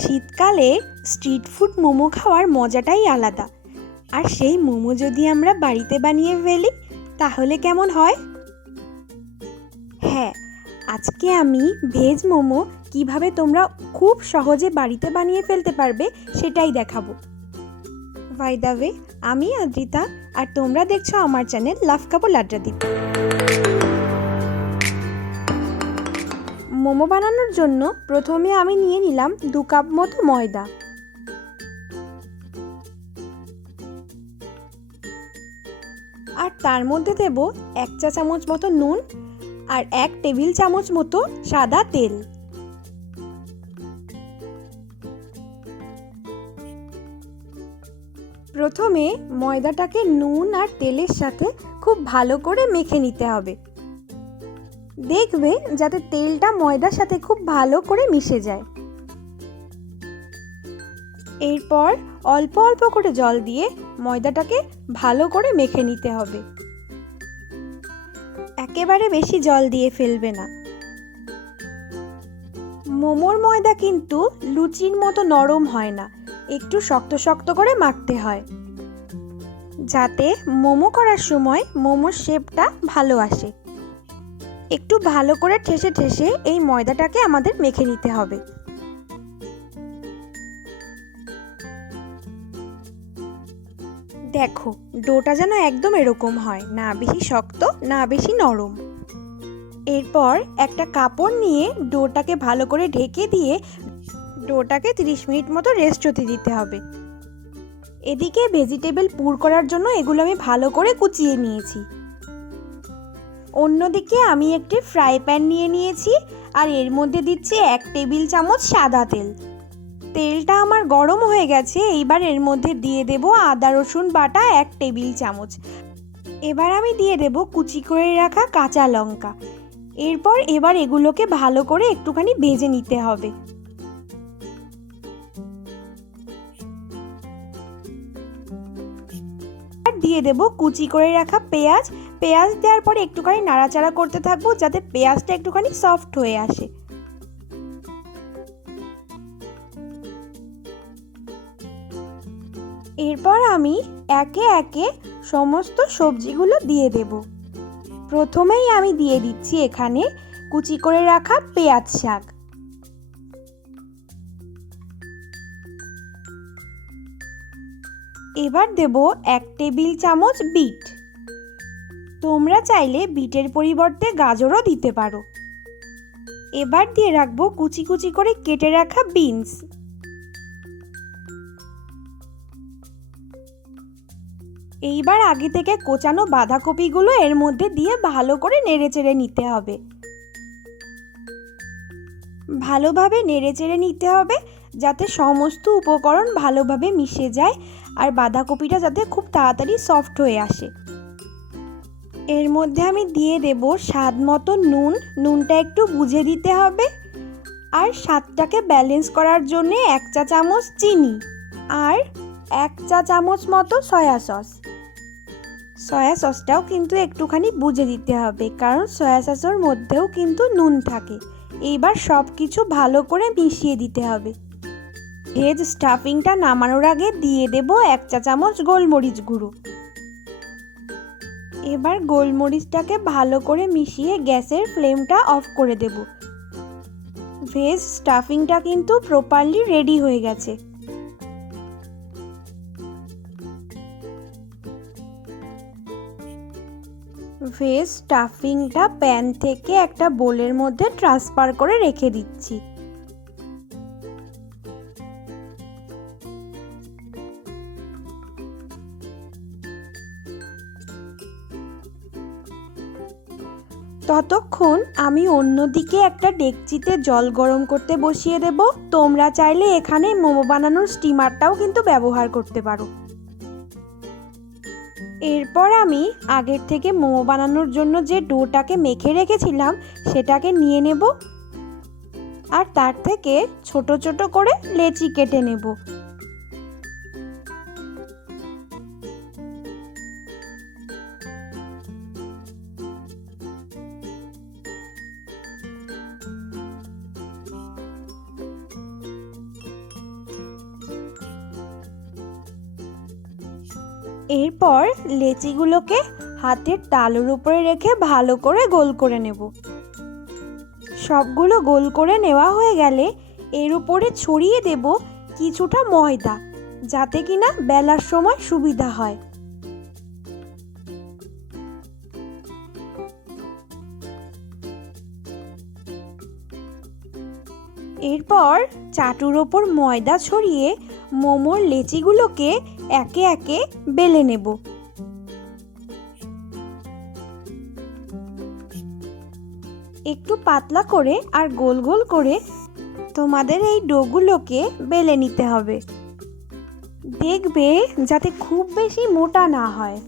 শীতকালে street food momo খাওয়ার মজাটাই আলাদা। আর সেই মোমো যদি আমরা বাড়িতে বানিয়ে ফেলি, তাহলে কেমন হয়? হ্যাঁ আজকে আমি ভেজ মোমো কীভাবে তোমরা খুব সহজে বাড়িতে বানিয়ে ফেলতে পারবে সেটাই দেখাবো। বাই দ্য ওয়ে আমি আদ্রিতা, আর তোমরা দেখছ আমার চ্যানেল লাভ কাপড় মোমো বানানোর জন্য প্রথমে আমি নিয়ে নিলাম দু কাপ মতো ময়দা। আর তার মধ্যে দেব এক চা চামচ মতো নুন আর এক টেবিল চামচ মতো সাদা তেল। প্রথমে ময়দাটাকে নুন আর তেলের সাথে খুব ভালো করে মেখে নিতে হবে। দেখবে যাতে তেলটা ময়দার সাথে খুব ভালো করে মিশে যায়। এরপর অল্প অল্প করে জল দিয়ে ময়দাটাকে ভালো করে মেখে নিতে হবে। একেবারে বেশি জল দিয়ে ফেলবে না। মোমোর ময়দা কিন্তু লুচির মতো নরম হয় না, একটু শক্ত শক্ত করে মাখতে হয়। যাতে মোমো করার সময় মোমোর শেপটা ভালো আসে। একটু ভালো করে ঠেসে ঠেসে এই ময়দাটাকে আমাদের মেখে নিতে হবে। দেখো, ডোটা যেন একদম এরকম হয়, না বেশি শক্ত, না বেশি নরম। এরপর একটা কাপড় নিয়ে ডোটাকে ভালো করে ঢেকে দিয়ে ডোটাকে 30 মিনিট মতো রেস্ট হতে দিতে হবে। এদিকে ভেজিটেবল পুর করার জন্য এগুলো আমি ভালো করে কুচিয়ে নিয়েছি। অন্যদিকে আমি একটি ফ্রাই প্যান নিয়ে নিয়েছি আর এর মধ্যে দিচ্ছি এক টেবিল চামচ সাদা তেল। তেলটা আমার গরম হয়ে গেছে, এইবার এর মধ্যে দিয়ে দেব আদা, রসুন বাটা এক টেবিল চামচ। এবার আমি দিয়ে দেব কুচি করে রাখা কাঁচা লঙ্কা। এরপর এবার এগুলোকে ভালো করে একটুখানি ভেজে নিতে হবে। দিয়ে দেব কুচি করে রাখা পেঁয়াজ। পেঁয়াজ দেওয়ার পরে একটুখানি নাড়াচাড়া করতে থাকব যাতে পেঁয়াজটা একটুখানি সফট হয়ে আসে। এরপর আমি একে একে সমস্ত সবজিগুলো দিয়ে দেব। প্রথমেই আমি দিয়ে দিচ্ছি এখানে কুচি করে রাখা পেঁয়াজ শাক। এবার দেব এক টেবিল চামচ বিট। তোমরা চাইলে বিটের পরিবর্তে গাজরও দিতে পারো। এবার দিয়ে রাখব কুচি কুচি করে কেটে রাখা বিনস। এইবার আগে থেকে কোচানো বাঁধাকপিগুলো এর মধ্যে দিয়ে ভালো করে নেড়েচেড়ে নিতে হবে। ভালোভাবে নেড়েচেড়ে নিতে হবে যাতে সমস্ত উপকরণ ভালোভাবে মিশে যায় আর বাঁধাকপিটা যাতে খুব তাড়াতাড়ি সফট হয়ে আসে। এর মধ্যে আমি দিয়ে দেব স্বাদ মতো নুন। নুনটা একটু বুঝে দিতে হবে। আর স্বাদটাকে ব্যালেন্স করার জন্য এক চা চামচ চিনি আর এক চা চামচ মতো সয়া সস সয়া সসটাও কিন্তু একটুখানি বুঝে দিতে হবে, কারণ সয়া সসের মধ্যেও কিন্তু নুন থাকে। এইবার সব কিছু ভালো করে মিশিয়ে দিতে হবে। ভেজ স্টাফিংটা নামানোর আগে দিয়ে দেব এক চা চামচ গোলমরিচ গুঁড়ো। এবার গোলমরিচটাকে ভালো করে মিশিয়ে গ্যাসের ফ্লেমটা অফ করে দেব। ভেজ স্টাফিংটা কিন্তু প্রপারলি রেডি হয়ে গেছে। ভেজ স্টাফিংটা প্যান থেকে একটা বোলের মধ্যে ট্রান্সফার করে রেখে দিচ্ছি। ততক্ষণ আমি অন্যদিকে একটা ডেকচিতে জল গরম করতে বসিয়ে দেব। তোমরা চাইলে এখানে মোমো বানানোর স্টিমারটাও কিন্তু ব্যবহার করতে পারো। এরপর আমি আগের থেকে মোমো বানানোর জন্য যে ডোটাকে মেখে রেখেছিলাম, সেটাকে নিয়ে নেব। আর তার থেকে ছোট ছোট করে লেচি কেটে নেব। এরপর লেচিগুলোকে হাতের তালুর উপরে রেখে ভালো করে গোল করে নেব। সবগুলো গোল করে নেওয়া হয়ে গেলে এর উপরে ছড়িয়ে দেব কিছুটা ময়দা, যাতে কিনা বেলার সময় সুবিধা হয়। এরপর চাটুর ওপর ময়দা ছড়িয়ে মোমোর লেচিগুলোকে একে একে বেলে নেব। একটু পাতলা করে আর গোল গোল করে তোমাদের এই ডোগুলোকে বেলে নিতে হবে। দেখবে যাতে খুব বেশি মোটা না হয়।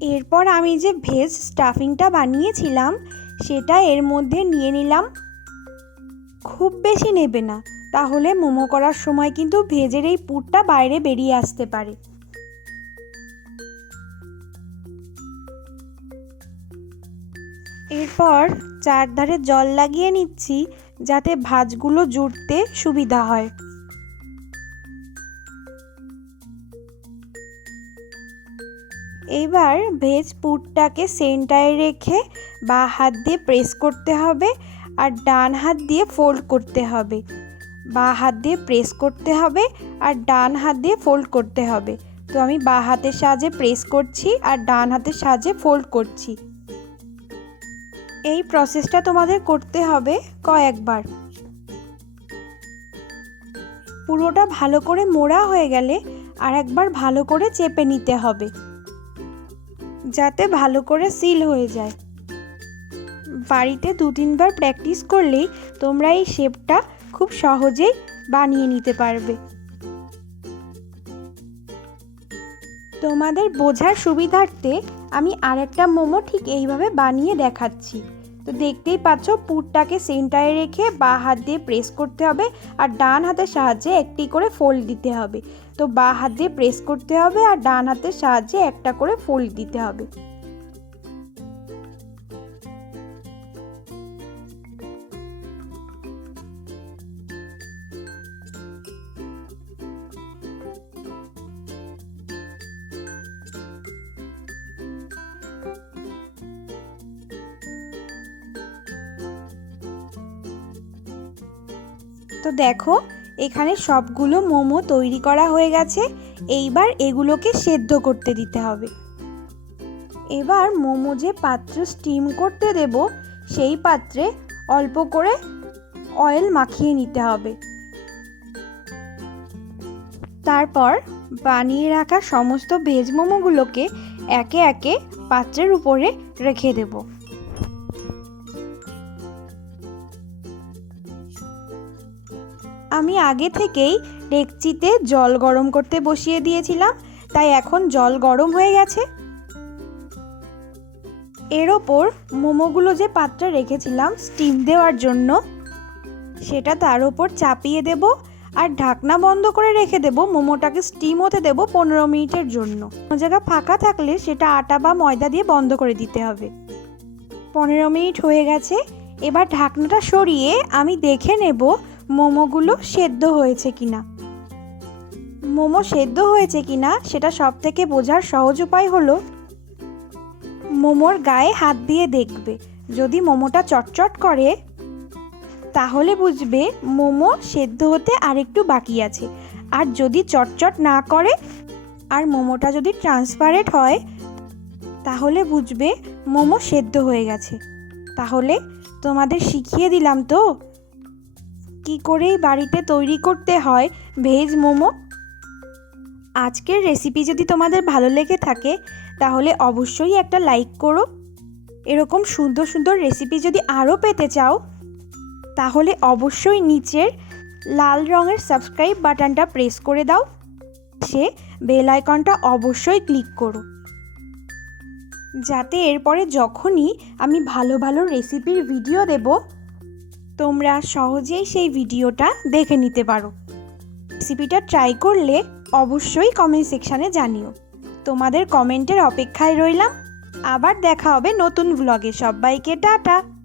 এরপর আমি যে ভেজ স্টাফিংটা বানিয়েছিলাম, সেটা এর মধ্যে নিয়ে নিলাম। খুব বেশি নেবে না, তাহলে মোমো করার সময় কিন্তু ভেজের এই পুরটা বাইরে বেরিয়ে আসতে পারে। এরপর চারধারে জল লাগিয়ে নিচ্ছি, যাতে ভাজগুলো জুড়তে সুবিধা হয়। এবার ভেজ পুরটাকে সেন্টারে রেখে বা হাত দিয়ে প্রেস করতে হবে আর ডান হাত দিয়ে ফোল্ড করতে হবে। বা হাত দিয়ে প্রেস করতে হবে আর ডান হাত দিয়ে ফোল্ড করতে হবে। তো আমি বা হাতের সাহায্যে প্রেস করছি আর ডান হাতের সাহায্যে ফোল্ড করছি। এই প্রসেসটা তোমাদের করতে হবে কয়েকবার। পুরোটা ভালো করে মোড়া হয়ে গেলে আর একবার ভালো করে চেপে নিতে হবে। যাতে ভালো করে সিল হয়ে যায়। বাড়িতে দু তিনবার প্র্যাকটিস করলেই তোমরা এই শেপটা খুব সহজেই বানিয়ে নিতে পারবে। তোমাদের বোঝার সুবিধার্থে আমি আরেকটা মোমো ঠিক এইভাবে বানিয়ে দেখাচ্ছি। তো দেখতেই পাচ্ছ পুরটাকে সেন্টারে রেখে বা হাত দিয়ে প্রেস করতে হবে আর ডান হাতের সাহায্যে একটি করে ফোল্ড দিতে হবে। তো বা হাত দিয়ে প্রেস করতে হবে আর ডান হাতের সাহায্যে একটা করে ফোল্ড দিতে হবে। তো দেখো, এখানে সবগুলো মোমো তৈরি করা হয়ে গেছে। এইবার এগুলোকে সেদ্ধ করতে দিতে হবে। এবার মোমো যে পাত্র স্টিম করতে দেব, সেই পাত্রে অল্প করে অয়েল মাখিয়ে নিতে হবে। তারপর বানিয়ে রাখা সমস্ত ভেজ মোমোগুলোকে একে একে পাত্রের উপরে রেখে দেবো। আমি আগে থেকেই ডেকচিতে জল গরম করতে বসিয়ে দিয়েছিলাম, তাই এখন জল গরম হয়ে গেছে। এর ওপর মোমোগুলো যে পাত্রে রেখেছিলাম স্টিম দেওয়ার জন্য, সেটা তার ওপর চাপিয়ে দেব আর ঢাকনা বন্ধ করে রেখে দেব, মোমোটাকে স্টিম হতে দেব পনেরো মিনিটের জন্য। কোনো জায়গা ফাঁকা থাকলে সেটা আটা বা ময়দা দিয়ে বন্ধ করে দিতে হবে। পনেরো মিনিট হয়ে গেছে, এবার ঢাকনাটা সরিয়ে আমি দেখে নেব মোমোগুলো সেদ্ধ হয়েছে কিনা? মোমো সেদ্ধ হয়েছে কিনা সেটা সব থেকে বোঝার সহজ উপায় হলো, মোমোর গায়ে হাত দিয়ে দেখবে। যদি মোমোটা চটচট করে, তাহলে বুঝবে মোমো সেদ্ধ হতে আরেকটু বাকি আছে। আর যদি চটচট না করে আর মোমোটা যদি ট্রান্সপারেন্ট হয়, তাহলে বুঝবে মোমো সেদ্ধ হয়ে গেছে। তাহলে তোমাদের শিখিয়ে দিলাম তো কি করেই বাড়িতে তৈরি করতে হয় ভেজ মোমো? আজকের রেসিপি যদি তোমাদের ভালো লেগে থাকে, তাহলে অবশ্যই একটা লাইক করো। এরকম সুন্দর সুন্দর রেসিপি যদি আরও পেতে চাও, তাহলে অবশ্যই নিচের লাল রঙের সাবস্ক্রাইব বাটনটা প্রেস করে দাও। সে বেল আইকনটা অবশ্যই ক্লিক করো। যাতে এরপরে যখনই আমি ভালো ভালো রেসিপির ভিডিও দেব তোমরা সহজেই সেই ভিডিওটা দেখে নিতে পারো। রেসিপিটা ট্রাই করলে অবশ্যই কমেন্ট সেকশানে জানিও। তোমাদের কমেন্টের অপেক্ষায় রইলাম। আবার দেখা হবে নতুন ব্লগে সবাইকে টাটা!